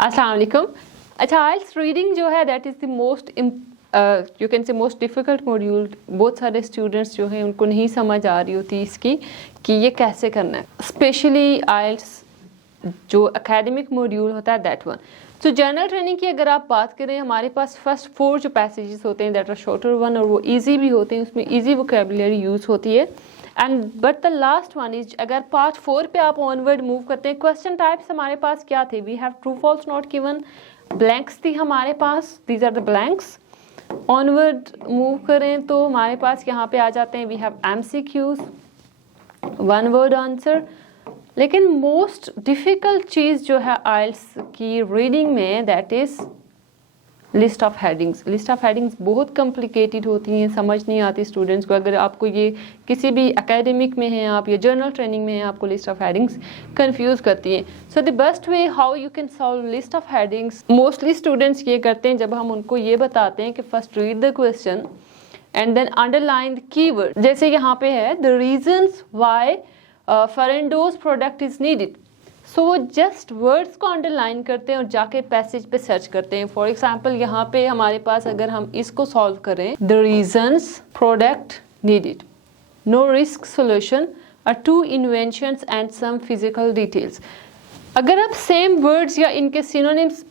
अस्सलाम वालेकुम। अच्छा, आइल्स रीडिंग जो है that is the most you can say most difficult module. बहुत सारे स्टूडेंट्स जो हैं उनको नहीं समझ आ रही होती इसकी कि ये कैसे करना है, स्पेशली आइल्स जो एकेडमिक मॉड्यूल होता है दैट वन। तो जनरल ट्रेनिंग की अगर आप बात करें, हमारे पास फर्स्ट 4 जो पैसेजेस होते हैं दैट आर शॉर्टर वन और वो ईजी भी होते हैं, उसमें ईजी वोकेबुलरी यूज़ होती है। And but the last one is, अगर पार्ट 4 पे आप ऑनवर्ड मूव करते हैं, क्वेश्चन टाइप्स हमारे पास क्या थे? We have true false not given, blanks थी हमारे पास, these are the blanks. Onward move करें तो हमारे पास यहाँ पे आ जाते हैं, we have MCQs, one word answer. लेकिन मोस्ट डिफ़िकल्ट चीज़ जो है आइल्स की रीडिंग में that is list of headings. List of headings बहुत कॉम्प्लिकेटेड होती हैं, समझ नहीं आती स्टूडेंट्स को। अगर आपको ये किसी भी एकेडमिक में हैं आप या जर्नल ट्रेनिंग में हैं, आपको लिस्ट ऑफ हेडिंग्स कंफ्यूज करती हैं। So the best way how you can solve list of headings, mostly students ये करते हैं जब हम उनको ये बताते हैं कि first read the question and then underline the keyword. जैसे यहाँ पे है द रीजंस व्हाई फरेंडोज प्रोडक्ट इज नीडेड। सो वो जस्ट वर्ड्स को अंडरलाइन करते हैं और जाके पैसेज पे सर्च करते हैं। फॉर एग्जाम्पल यहाँ पे हमारे पास अगर हम इसको सॉल्व करें, the reasons product needed, no risk solution और 2 inventions and some physical details. अगर आप सेम वर्ड्स या इनके सिनोनिम्स,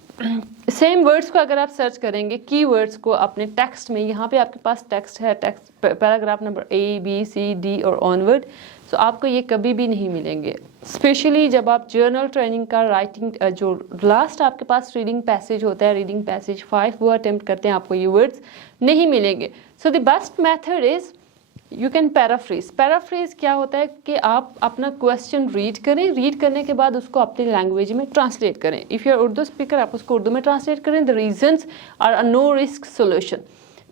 सेम वर्ड्स को अगर आप सर्च करेंगे, की वर्ड्स को अपने टेक्स्ट में, यहाँ पे आपके पास टेक्स्ट है, text paragraph number A, B, C, D और ऑनवर्ड, तो आपको ये कभी भी नहीं मिलेंगे। स्पेशली जब आप जर्नल ट्रेनिंग का राइटिंग, जो लास्ट आपके पास रीडिंग पैसेज होता है, रीडिंग पैसेज 5, वो अटेम्प्ट करते हैं, आपको ये वर्ड्स नहीं मिलेंगे। So the best method is you can paraphrase. Paraphrase क्या होता है कि आप अपना क्वेश्चन रीड करें, रीड करने के बाद उसको अपनी लैंग्वेज में ट्रांसलेट करें। If you are Urdu speaker, आप उसको उर्दू में ट्रांसलेट करें। The reasons are a no risk solution,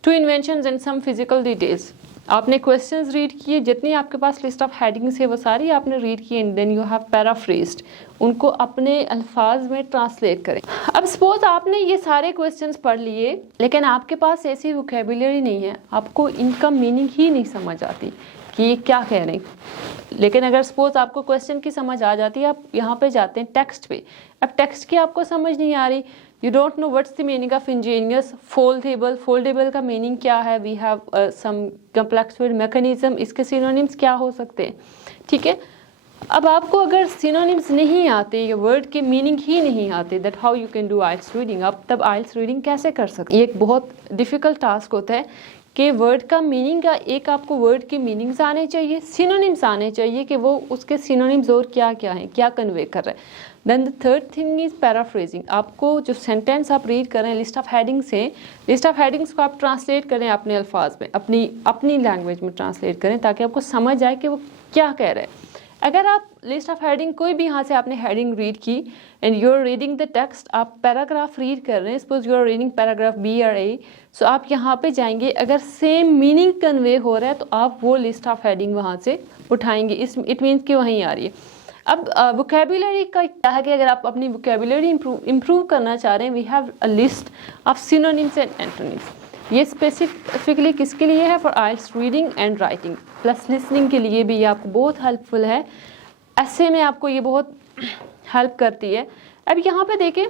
2 inventions and some physical details. आपने क्वेश्चंस रीड किए, जितनी आपके पास लिस्ट ऑफ हेडिंग्स है वो सारी आपने रीड की, एंड देन यू हैव पैराफ्रेज्ड, उनको अपने अल्फाज में ट्रांसलेट करें। अब सपोज आपने ये सारे क्वेश्चंस पढ़ लिए लेकिन आपके पास ऐसी वोकेबुलरी नहीं है, आपको इनका मीनिंग ही नहीं समझ आती कि ये क्या कह रहे हैं। लेकिन अगर सपोज आपको क्वेश्चन की समझ आ जाती है, आप यहाँ पे जाते हैं टेक्स्ट पे, अब टेक्स्ट की आपको समझ नहीं आ रही, you don't know what's the meaning of ingenious foldable. Foldable का मीनिंग क्या है? We have some complex word mechanism, इसके सिनोनिम्स क्या हो सकते हैं? ठीक है, अब आपको अगर सिनोनिम्स नहीं आते या वर्ड के मीनिंग ही नहीं आते, that how you can do IELTS reading. आप तब आइल्स रीडिंग कैसे कर सकते? ये एक बहुत डिफ़िकल्ट टास्क होता है कि वर्ड का मीनिंग का, एक आपको वर्ड के मीनिंग्स आने चाहिए, सिनोनिम्स आने चाहिए कि वो उसके सिनोनिम्स और क्या क्या हैं, क्या कन्वे कर रहा है। Then the third thing is paraphrasing. आपको जो सेंटेंस आप रीड करें लिस्ट ऑफ हेडिंग्स हैं, लिस्ट ऑफ हेडिंग्स को आप ट्रांसलेट करें अपने अल्फाज में, अपनी लैंग्वेज में ट्रांसलेट करें ताकि आपको समझ आए कि वो क्या कह रहे हैं। अगर आप लिस्ट ऑफ हेडिंग, कोई भी यहाँ से आपने हेडिंग रीड की and you are reading the text, आप पैराग्राफ रीड कर रहे हैं, suppose you are reading paragraph B और A, सो आप यहाँ पे जाएंगे, अगर सेम मीनिंग कन्वे हो रहा है तो आप वो लिस्ट ऑफ हेडिंग वहाँ से उठाएंगे। इट मीन्स कि वहीं आ रही है। अब वोकेबुलरी का क्या है कि अगर आप अपनी वोकेबुलरी इम्प्रूव करना चाह रहे हैं, we have a list of synonyms and antonyms. ये स्पेसिफिकली किसके लिए है? For IELTS reading and writing, plus listening के लिए भी ये आपको बहुत हेल्पफुल है। ऐसे में आपको ये बहुत हेल्प करती है। अब यहाँ पे देखें,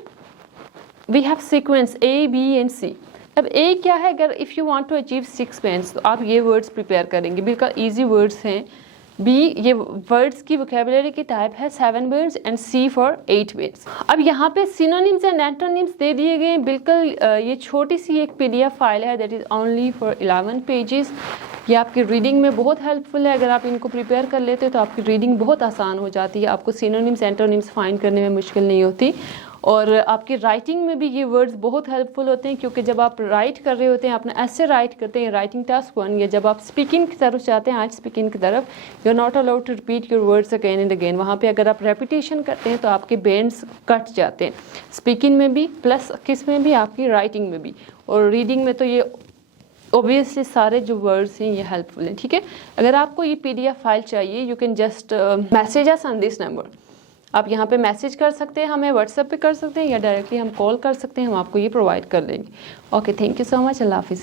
we have sequence A, B and C। अब A क्या है? अगर if you want to achieve 6 points तो आप ये वर्ड्स प्रिपेयर करेंगे, बिल्कुल ईजी वर्ड्स हैं। B, ये वर्ड्स की वोकेबुलरी की टाइप है 7 words and C for 8 words. अब यहाँ पे सिनोनिम्स एंड एंटोनिम्स दे दिए गए हैं। बिल्कुल ये छोटी सी एक PDF फाइल है that is only for 11 pages. ये आपकी रीडिंग में बहुत हेल्पफुल है। अगर आप इनको प्रिपेयर कर लेते हो तो आपकी रीडिंग बहुत आसान हो जाती है, आपको सिनोनिम्स एंटोनिम्स फाइंड करने में मुश्किल नहीं होती। और आपकी राइटिंग में भी ये वर्ड्स बहुत हेल्पफुल होते हैं, क्योंकि जब आप राइट कर रहे होते हैं, अपना ऐसे राइट करते हैं राइटिंग टास्क 1, या जब आप स्पीकिंग की तरफ जाते हैं, आज स्पीकिंग की तरफ, you are not allowed to repeat your words again and again. वहाँ पे अगर आप रेपिटेशन करते हैं तो आपके बेंड्स कट जाते हैं, स्पीकिंग में भी प्लस किस में भी, आपकी राइटिंग में भी। और रीडिंग में तो ये ऑब्वियसली सारे जो वर्ड्स हैं ये हेल्पफुल हैं। ठीक है, अगर आपको ये PDF फाइल चाहिए, you can just message us on this number. आप यहाँ पे मैसेज कर सकते हैं, हमें व्हाट्सएप पे कर सकते हैं, या डायरेक्टली हम कॉल कर सकते हैं, हम आपको ये प्रोवाइड कर देंगे। Okay, thank you so much. अल्लाह हाफिज़।